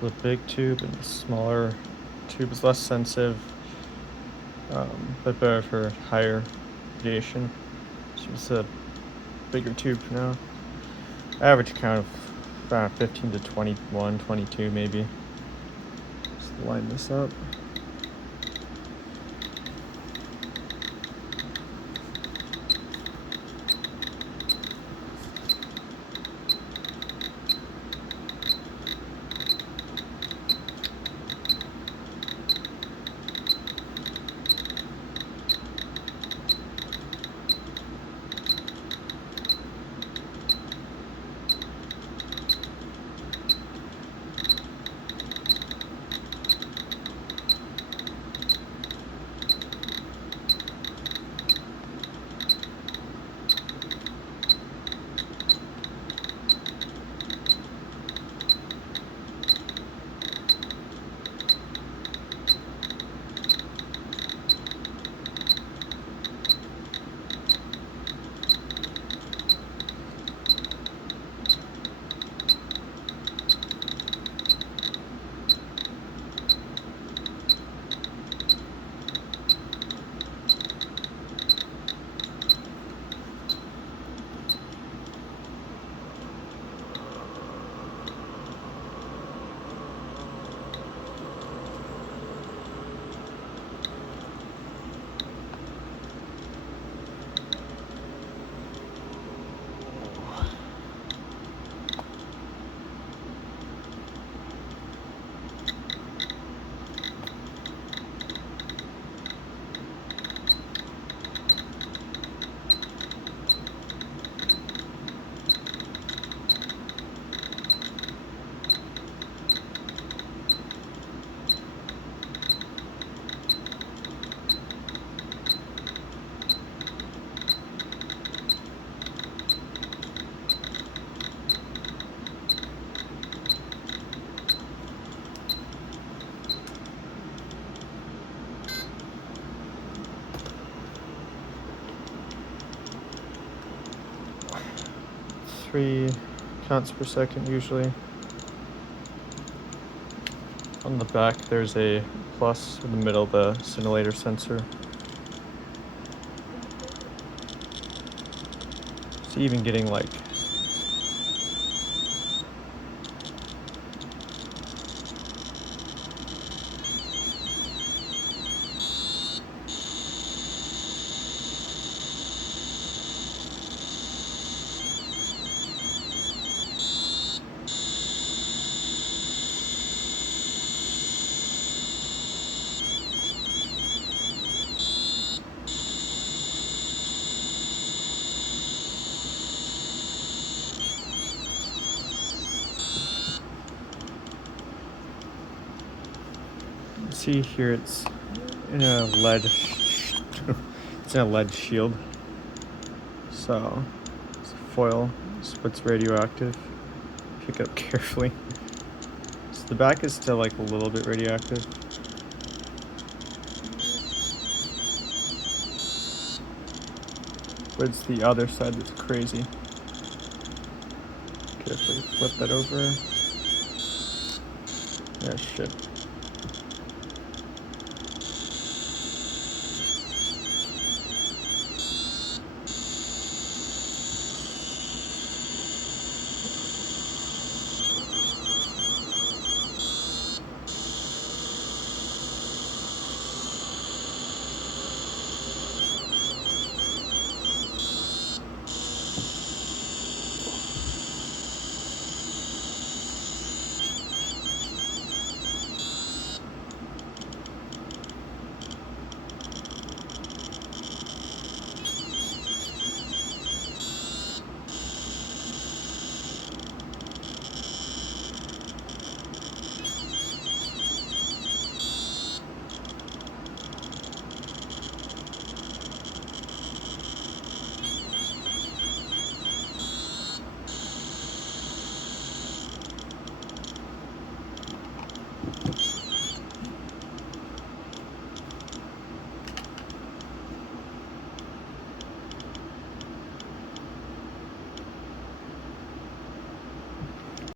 The big tube and the smaller tube is less sensitive, but better for higher radiation. So it's a bigger tube for now. Average count of around 15 to 21, 22 maybe. Just line this up. Three counts per second usually. On the back there's a plus in the middle, the scintillator sensor. So even getting like see here, it's in a lead it's in a lead shield, so it's foil, so it's radioactive. Pick it up carefully. So the back is still like a little bit radioactive, but it's the other side that's crazy. Carefully flip that over. Yeah, shit.